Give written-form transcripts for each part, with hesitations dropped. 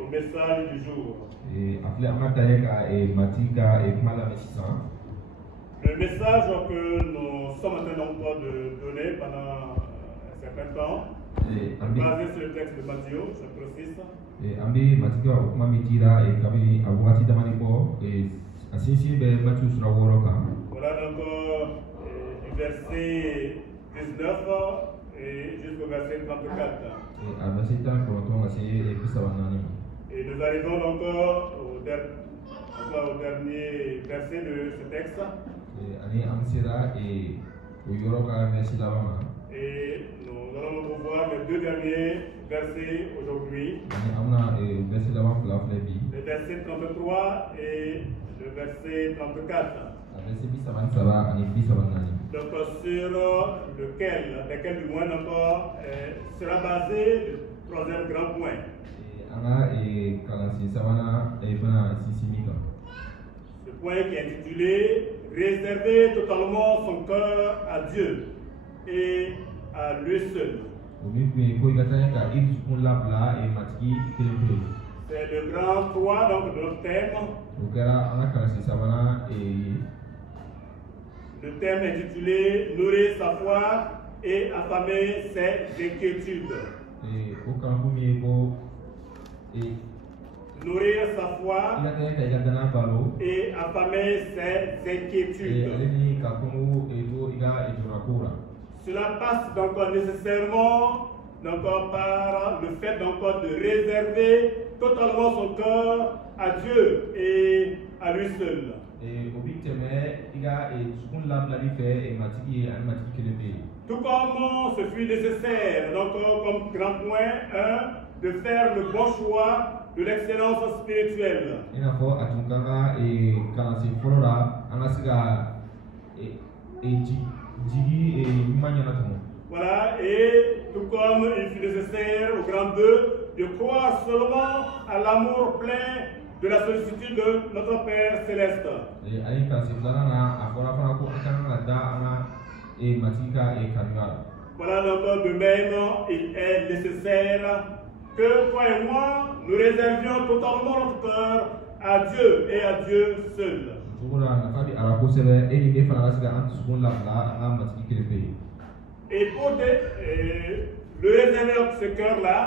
au message du jour. Le message que nous sommes en train de donner pendant un certain temps, basé sur le texte de Matthieu, chapitre 6. Voilà donc du verset 19 et jusqu'au verset 34. Et nous arrivons donc au dernier verset de ce texte. Et nous allons voir les deux derniers versets aujourd'hui. Le verset 33 et le verset 34. Donc sur lequel du moins encore sera basé le troisième grand point. Ce point qui est intitulé réserver totalement son cœur à Dieu et à lui seul. C'est le grand 3 donc de notre thème. Le thème intitulé nourrir sa foi et affamer ses inquiétudes. Nourrir sa foi et affamer ses inquiétudes. Cela passe donc nécessairement par le fait de réserver totalement son cœur à Dieu et à lui seul. Tout comme ce fut nécessaire, comme grand point 1, de faire le bon choix de l'excellence spirituelle. Voilà, et tout comme il fut nécessaire au grand 2 de croire seulement à l'amour plein de la sollicitude de notre Père Céleste. Voilà donc de même, il est nécessaire que toi et moi, nous réservions totalement notre cœur à Dieu et à Dieu seul. Et pour le réserver ce cœur-là,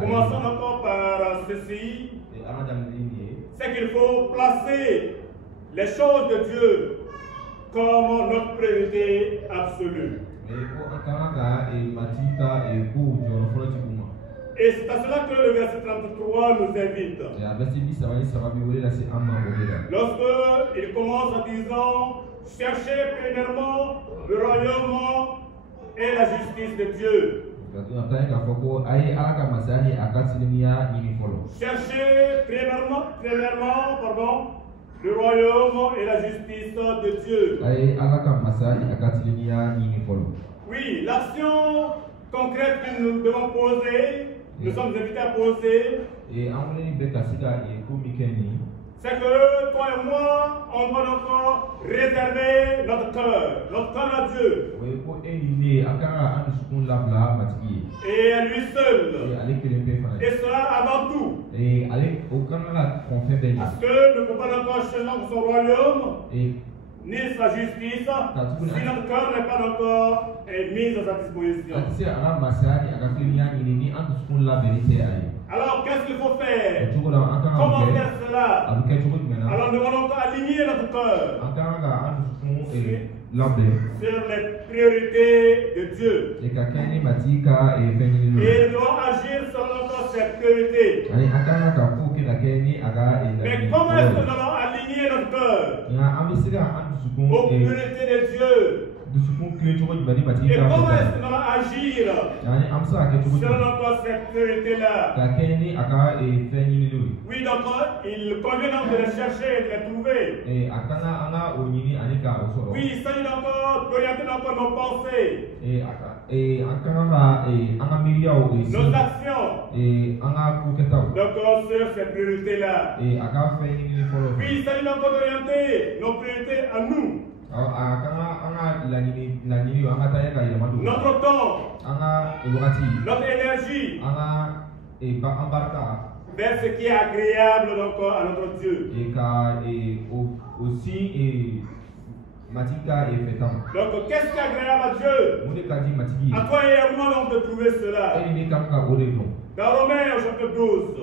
commençons encore par ceci, c'est qu'il faut placer les choses de Dieu comme notre priorité absolue. Et c'est à cela que le verset 33 nous invite. Lorsque il commence en disant, cherchez premièrement le royaume et la justice de Dieu. Cherchez premièrement, le royaume et la justice de Dieu. Oui, l'action concrète que nous devons poser, nous sommes invités à poser, c'est que toi et moi, on doit encore réserver notre cœur à Dieu. Et à lui seul. Et cela avant tout. Parce que ne peut pas encore changer son royaume, ni sa justice, si notre cœur n'est pas encore mis à sa disposition. Alors qu'est-ce qu'il faut faire? Comment faire cela? Alors nous allons encore aligner notre cœur sur les priorités de Dieu. Et nous devons agir selon ces priorités. Mais comment est-ce que nous allons aligner notre cœur aux priorités de Dieu? Et comment est-ce que nous allons agir selon cette priorité-là? Oui, donc il convient donc de les chercher et de les trouver. Oui, il s'agit donc d'orienter nos pensées, nos actions, donc sur cette priorité-là. Oui, il s'agit donc d'orienter nos priorités à nous. Notre temps, notre énergie, vers ce qui est agréable donc à notre Dieu. Donc qu'est-ce qui est agréable à Dieu? À toi et à moi donc de trouver cela. Dans Romains au chapitre 12,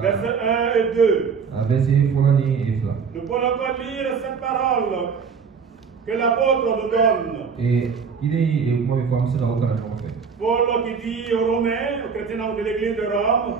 versets 1 et 2. Nous pouvons encore lire cette parole que l'apôtre nous donne. Paul qui dit aux Romains, aux chrétiens de l'église de Rome,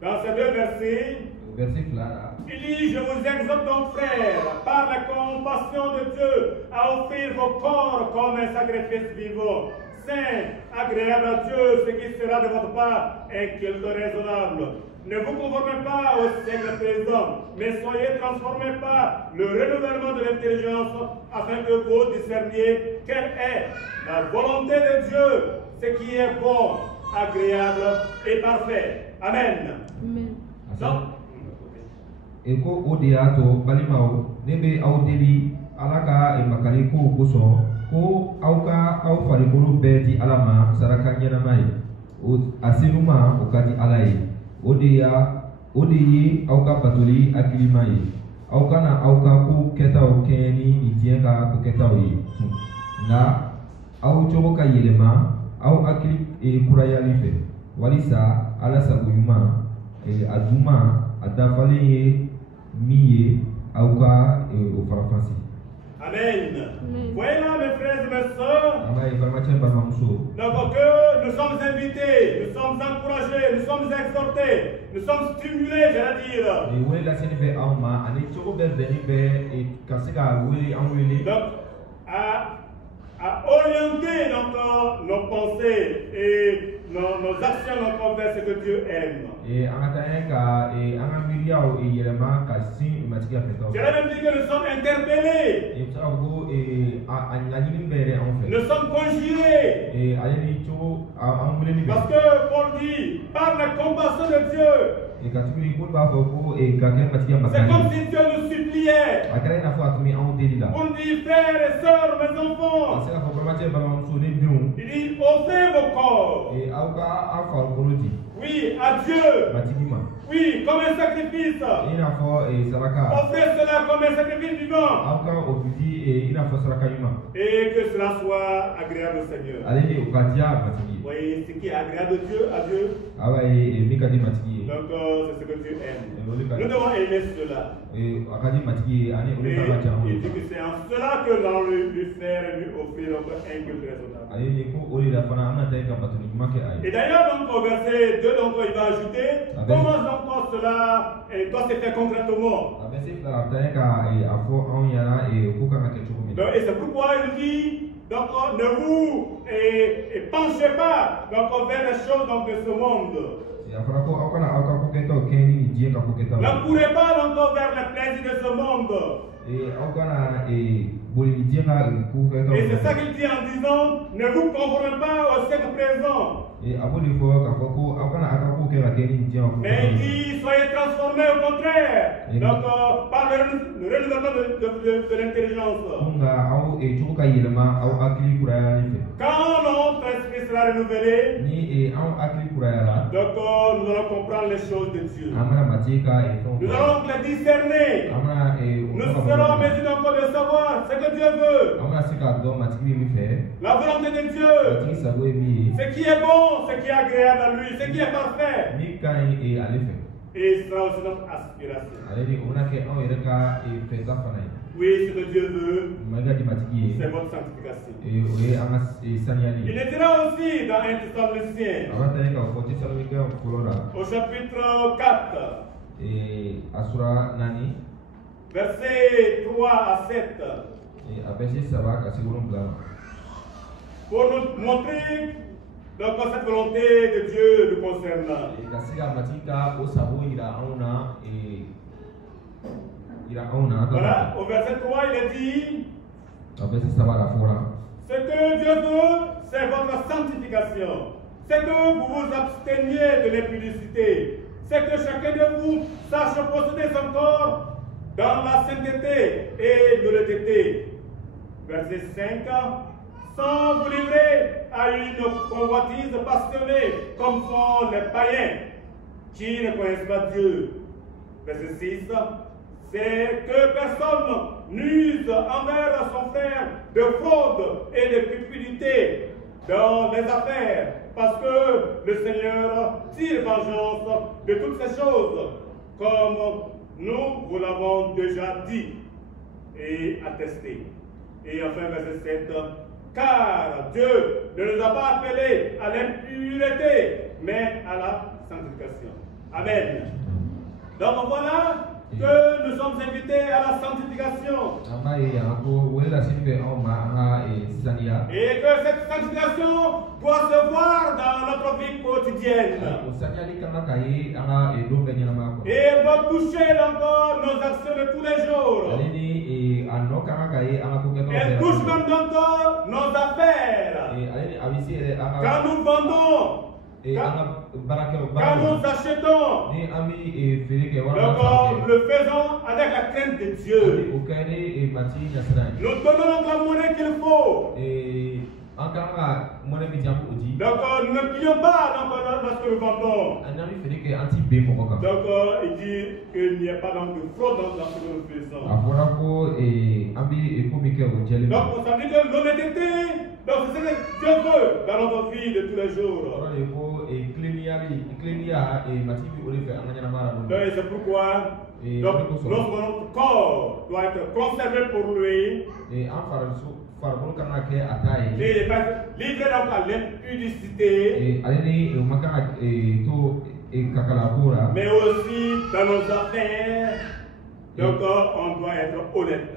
dans ces deux versets, il dit: je vous exhorte donc, frères, par la compassion de Dieu, à offrir vos corps comme un sacrifice vivant, saint, agréable à Dieu, ce qui sera de votre part un culte raisonnable. Ne vous conformez pas au siècle présent, mais soyez transformés par le renouvellement de l'intelligence, afin que vous discerniez quelle est la volonté de Dieu, ce qui est bon, agréable et parfait. Amen. Amen. Donc, Eko odiato balimao nebe audeli alaka e makali ko koso ko auka au faribulu beti alama saraka nyana mai o asinuma okati alai odeye auka batuli akilimai auka na auka ku keta okeni itienka ku keta oyi na au chobo ka yelema au akili e kurayalife walisa ala sabuyuma e aduma adafale miye auka au farafasi. Amen. Voyez là, mes frères et mes sœurs, donc que nous sommes invités, nous sommes encouragés, nous sommes exhortés, nous sommes stimulés, j'allais dire. Donc, à orienter nos pensées et nos actions vers ce que Dieu aime. J'allais même dire que nous sommes interpellés. Nous sommes conjurés. Parce que Paul dit, par la compassion de Dieu, c'est comme si Dieu nous suppliait. Pour dire, frères et sœurs, mes enfants, il dit, offrez vos corps. Oui, à Dieu. Oui, comme un sacrifice. Offrez cela comme un sacrifice vivant. Et que cela soit agréable au Seigneur. Oui, ce qui est agréable à Dieu. Donc, c'est ce que Dieu aime. Nous devons aimer cela. Et il dit que c'est en cela que nous allons lui faire et lui offrir un culte raisonnable. Et d'ailleurs, donc, au verset 2, donc, il va ajouter comment donc cela doit se faire concrètement. Et c'est pourquoi il dit, donc, ne vous penchez pas donc, vers les choses donc, de ce monde. N'encourez pas donc, vers les plaisirs de ce monde. Et c'est ça qu'il dit en disant, ne vous conformez pas au siècle présent. Mais il dit, soyez transformés au contraire. Donc, par le renouvellement de l'intelligence. Quand notre esprit sera renouvelé, donc nous allons comprendre les choses de Dieu. Nous allons les discerner. Nous serons en mesure encore de savoir ce que Dieu veut. La volonté de Dieu. Ce qui est bon, ce qui est agréable à lui, ce qui est parfait. Et ce sera aussi notre aspiration. Oui, ce que Dieu veut, c'est votre sanctification. Il est là aussi dans 1 Thessaloniciens, au chapitre 4, versets 3 à 7. Pour nous montrer donc cette volonté de Dieu nous concernant. Voilà, au verset 3, il est dit, ce que Dieu veut, c'est votre sanctification. C'est que vous vous absteniez de l'impudicité. C'est que chacun de vous sache posséder son corps dans la sainteté et l'honnêteté. Verset 5, sans vous livrer à une convoitise passionnée comme font les païens qui ne connaissent pas Dieu. Verset 6. C'est que personne n'use envers son frère de fraude et de cupidité dans les affaires, parce que le Seigneur tire vengeance de toutes ces choses, comme nous vous l'avons déjà dit et attesté. Et enfin, verset 7. Car Dieu ne nous a pas appelés à l'impureté, mais à la sanctification. Amen. Donc voilà que nous sommes invités à la sanctification. Et que cette sanctification doit se voir dans notre vie quotidienne. Et elle doit toucher encore nos actions de tous les jours. Elle touche même encore nos affaires. Quand nous vendons, quand nous achetons, nous le faisons avec la crainte de Dieu. Nous donnons la monnaie qu'il faut. Donc nous ne pillons pas lorsque nous vendons. Donc il dit qu'il n'y a pas de fraude dans ce que nous faisons. Donc ça veut dire que l'honnêteté, donc c'est ce que Dieu veut dans notre vie de tous les jours. Donc c'est pourquoi notre corps doit être conservé pour lui. Et livré donc à l'impudicité, mais aussi dans nos affaires. Donc on doit être honnête.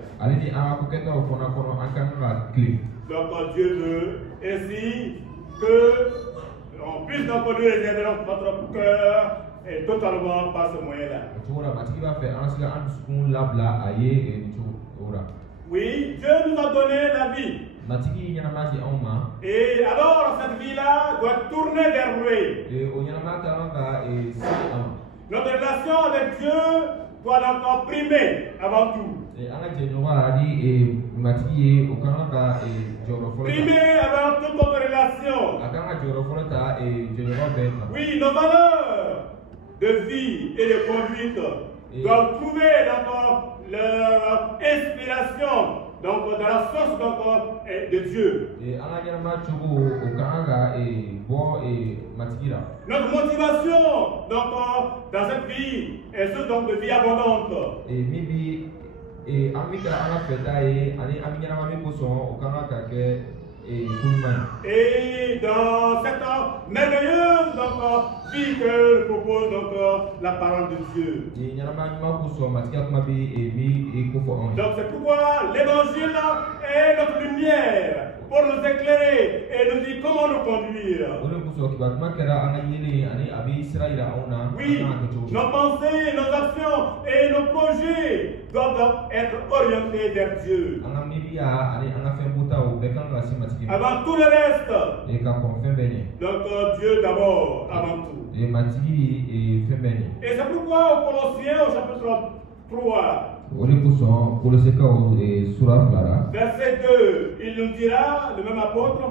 Donc Dieu veut ainsi que on puisse donc nous réserver notre cœur et totalement par ce moyen-là. Oui, Dieu nous a donné la vie. Et alors cette vie-là doit tourner vers lui. Notre relation avec Dieu doit donc primer avant tout. Primer avant toute notre relation. Oui, nos valeurs de vie et de conduite doivent trouver d'abord leur inspiration donc dans la source de Dieu. Notre motivation donc dans cette vie est source donc de vie abondante. Et dans cette merveilleuse vie que propose la parole de Dieu. Donc c'est pourquoi l'évangile est notre lumière pour nous éclairer et nous dire comment nous conduire. Oui, nos pensées, nos actions et nos projets doivent être orientés vers Dieu. Avant tout le reste. Donc Dieu d'abord, avant tout. Et c'est pourquoi au Colossiens au chapitre 3. Verset 2, il nous dira, le même apôtre,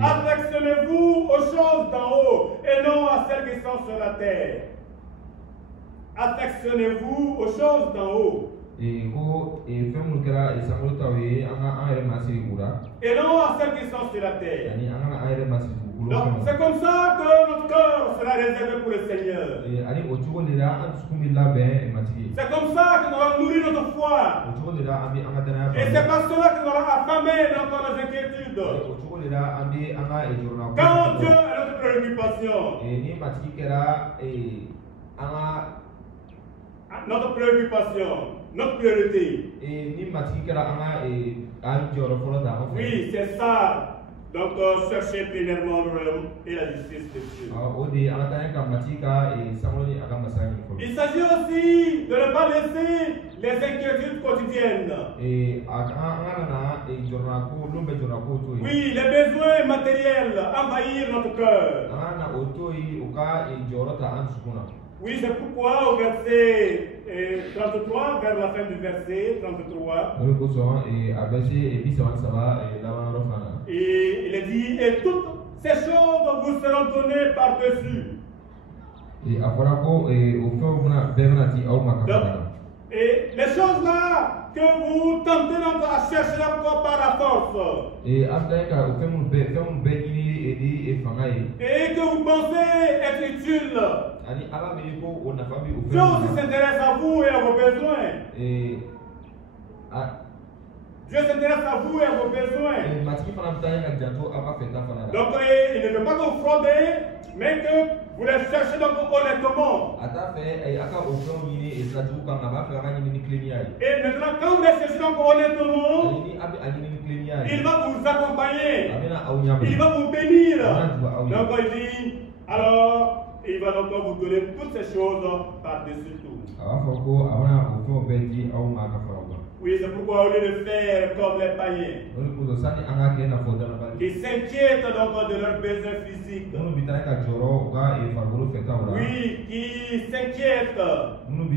affectionnez-vous aux choses d'en haut et non à celles qui sont sur la terre. Affectionnez-vous aux choses d'en haut. Et non à celles qui sont sur la terre. Donc c'est comme ça que notre cœur sera réservé pour le Seigneur. C'est comme ça que nous allons nourrir notre foi. Et c'est par cela que nous allons affamer nos inquiétudes. Quand Dieu est notre préoccupation, notre préoccupation, notre priorité. Oui, c'est ça. Donc, chercher premièrement le royaume et la justice de Dieu. Il s'agit aussi de ne pas laisser les inquiétudes quotidiennes. Oui, les besoins matériels envahir notre cœur. Oui, c'est pourquoi au verset 33, vers la fin du verset 33, il dit, et toutes ces choses vous seront données par-dessus. Et les choses là que vous tentez donc à chercher encore par la force. Et que vous pensez être utile. Dieu aussi s'intéresse à vous et à vos besoins. Dieu s'intéresse à vous et à vos besoins. Donc il ne veut pas que vous fraudez, mais que vous les cherchez donc honnêtement. Et maintenant, quand vous les cherchez donc honnêtement, il va vous accompagner. Il va vous bénir. Donc il dit, alors il va donc vous donner toutes ces choses par-dessus tout. Oui, c'est pourquoi au lieu de faire comme les païens, qui s'inquiètent donc de leurs besoins physiques, oui, qui s'inquiètent donc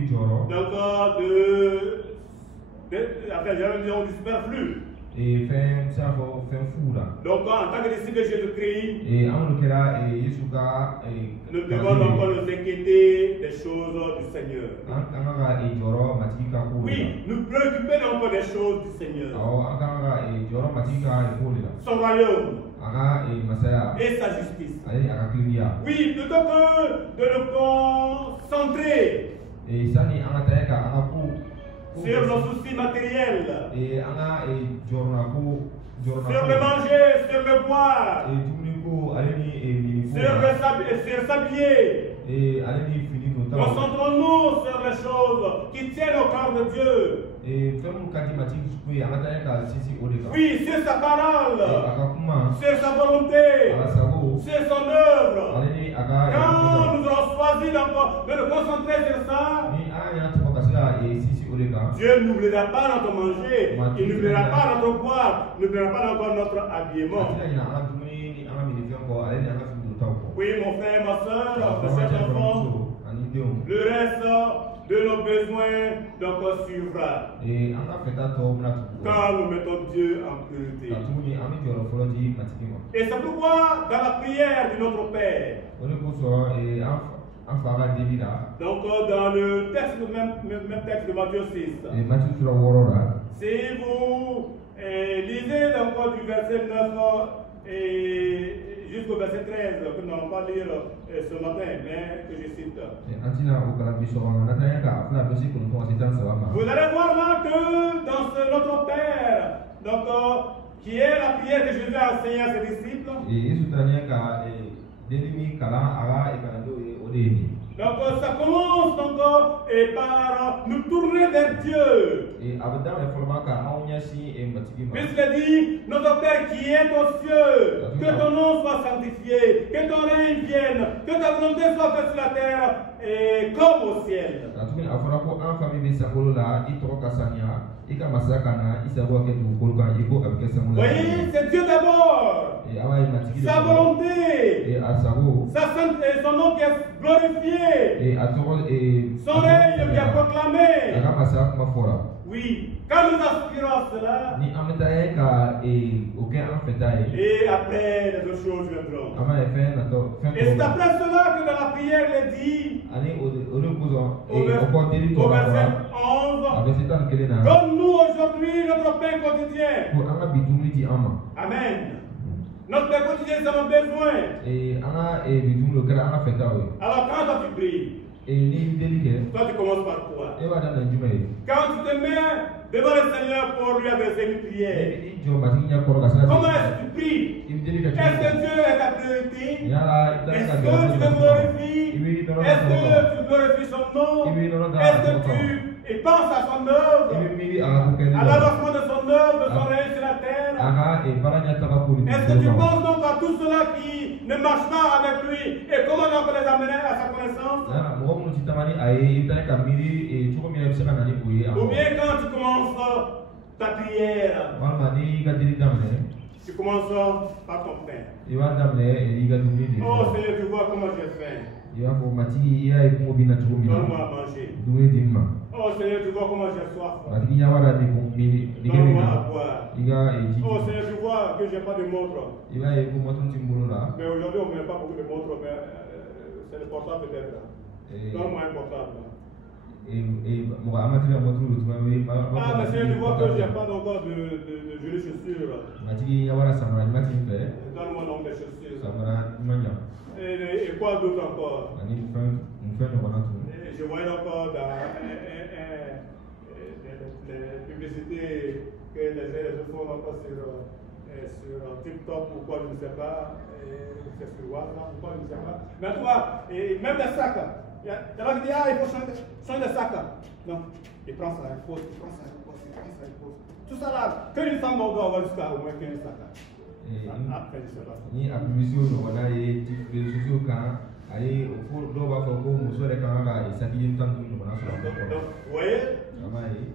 du superflu. Donc en tant que disciples de Jésus-Christ, nous devons donc nous inquiéter des choses du Seigneur. Oui, nous préoccuper donc des choses du Seigneur. Son royaume et sa justice. Oui, plutôt que de nous concentrer sur nos soucis matériels, sur le manger, sur le boire, sur s'habiller. Concentrons-nous sur les choses qui tiennent au cœur de Dieu. Oui, sur sa parole, sur sa volonté, sur son œuvre. Quand nous aurons choisi de nous concentrer sur ça, Dieu n'oubliera pas notre manger, il n'oubliera pas notre boire, il n'oubliera pas encore notre habillement. Oui, mon frère, ma soeur, mes chers enfants, le reste de nos besoins donc suivra. Quand nous mettons Dieu en priorité. Et c'est pourquoi dans la prière de notre Père, donc dans le texte, même texte de Matthieu 6, si vous lisez encore du verset 9 et jusqu'au verset 13, que nous n'allons pas lire ce matin, mais que je cite. Vous allez voir là que dans notre Père, donc, qui est la prière que Jésus a enseignée à ses disciples, donc ça commence donc par nous tourner vers Dieu. Puisqu'il dit, notre Père qui est aux cieux, que ton nom soit sanctifié, que ton règne vienne, que ta volonté soit faite sur la terre et comme au ciel. Voyez, c'est Dieu d'abord. Sa volonté, son nom qui est glorifié, son règne qui est proclamé. Oui, quand nous aspirons à cela, et après les autres choses viendront. Et c'est après cela que dans la prière il est dit au verset 11, donne-nous aujourd'hui notre pain quotidien. Amen. Notre pain quotidien, c'est nos besoins. Alors quand toi tu pries, toi tu commences par quoi? Quand tu te mets devant le Seigneur pour lui adresser une prière, comment est-ce que tu pries? Est-ce que Dieu est ta priorité? Est-ce que tu le glorifies? Est-ce que tu glorifies son nom? Est-ce que tu penses à son œuvre, à l'avancement de son œuvre, de son règne sur la terre? Est-ce que tu penses donc à tout cela qui ne marche pas avec lui et comment on peut les amener à sa connaissance? Ou bien quand tu commences ta prière, tu commences par ton pain. Oh Seigneur, tu vois comment j'ai faim. Donne-moi à manger. Oh Seigneur, tu vois comment j'ai soif. Donne-moi à boire. Oh Seigneur, tu vois que j'ai pas de montre. Mais aujourd'hui, on ne met pas beaucoup de montres, mais c'est le portable peut-être. Donne-moi un portable. Ah, mais Seigneur, tu vois que j'ai pas encore de jolies chaussures. Donne-moi donc des chaussures. Et quoi d'autre encore? Je voyais encore dans les publicités que les gens font encore sur TikTok ou quoi, je ne sais pas. C'est sur WhatsApp ou quoi, je ne sais pas. Mais toi, même les sacs. Il y a là qui dit, ah, il faut changer de sac. Non, il prend ça, il pose, il prend ça, il pose, il prend ça, il pose. Tout ça là, que une femme doit avoir jusqu'à au moins 15 sacs. Après, je sais pas. Ni a publicité au Rwanda et les sociaux quand allez au fond d'eau va faire comme monsieur les camarades et ça qui est tant de nous on a sur la porte. Donc, vous voyez?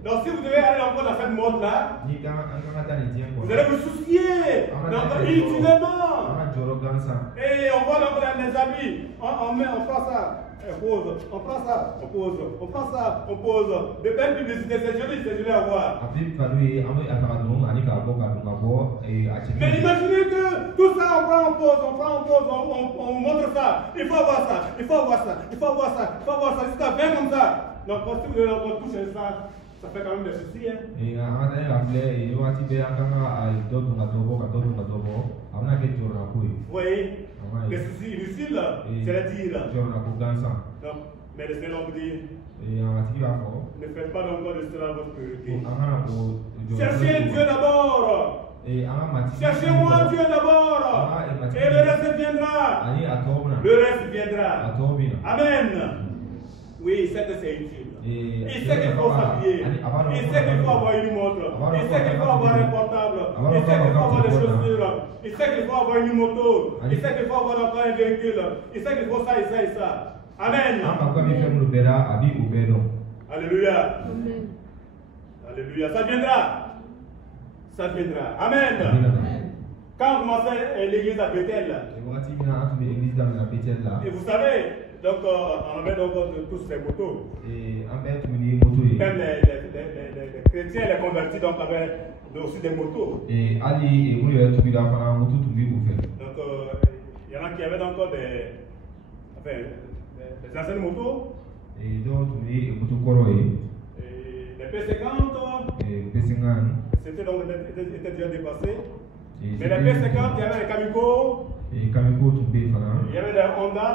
Donc, si vous devez aller encore dans cette mode là, vous allez vous soucier. Donc, inutilement. Et on voit donc les amis, on prend ça. On pose, on prend ça, on pose, on prend ça, on pose. De belles publicités, c'est joli à voir. Mais imaginez que tout ça, on prend, on pose, on montre ça. Il faut avoir ça, il faut avoir ça, il faut avoir ça, il faut avoir ça, jusqu'à 20 comme ça. Donc, quand vous voulez encore toucher ça, ça fait quand même des soucis. Oui, les soucis inutiles, c'est-à-dire. Donc, mais le Seigneur vous dit, ne faites pas encore de cela votre priorité. Cherchez Dieu d'abord. Cherchez-moi Dieu d'abord. Et le reste viendra. Le reste viendra. Amen. Oui, il sait que c'est utile. Il sait qu'il faut s'habiller. Il sait qu'il faut avoir une montre. Il sait qu'il faut avoir un portable. Il sait qu'il faut avoir des chaussures. Il sait qu'il faut avoir une moto. Il sait qu'il faut avoir encore un véhicule. Il sait qu'il faut ça et ça et ça. Amen. Alléluia. Alléluia. Ça viendra. Ça viendra. Amen. Quand on commençait l'église à Bethel, et vous savez, donc on avait donc tous les motos. Même les chrétiens, les convertis, donc avaient aussi des motos. Donc il y en a qui avaient encore des anciennes motos. Et les P50, c'était donc était déjà dépassé. Mais les P50, il y avait les Kamiko, il y avait les Honda.